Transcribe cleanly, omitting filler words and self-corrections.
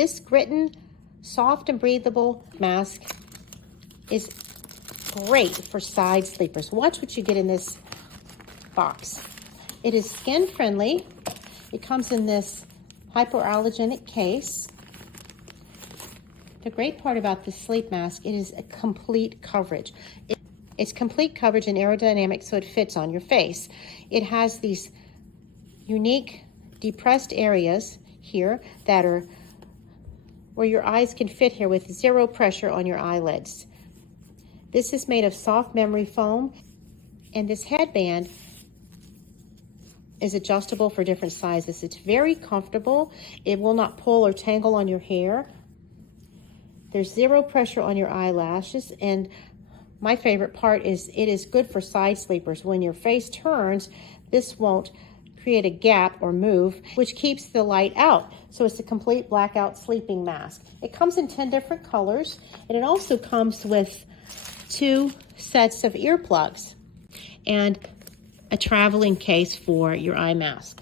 This Gritin soft and breathable mask is great for side sleepers. Watch what you get in this box. It is skin friendly. It comes in this hypoallergenic case. The great part about this sleep mask, it is a complete coverage. It's complete coverage and aerodynamic, so it fits on your face. It has these unique depressed areas here that are where your eyes can fit here with zero pressure on your eyelids. This is made of soft memory foam, and this headband is adjustable for different sizes. It's very comfortable. It will not pull or tangle on your hair. There's zero pressure on your eyelashes, and my favorite part is it is good for side sleepers. When your face turns, this won't create a gap or move, which keeps the light out. So it's a complete blackout sleeping mask. It comes in 10 different colors, and it also comes with 2 sets of earplugs and a traveling case for your eye mask.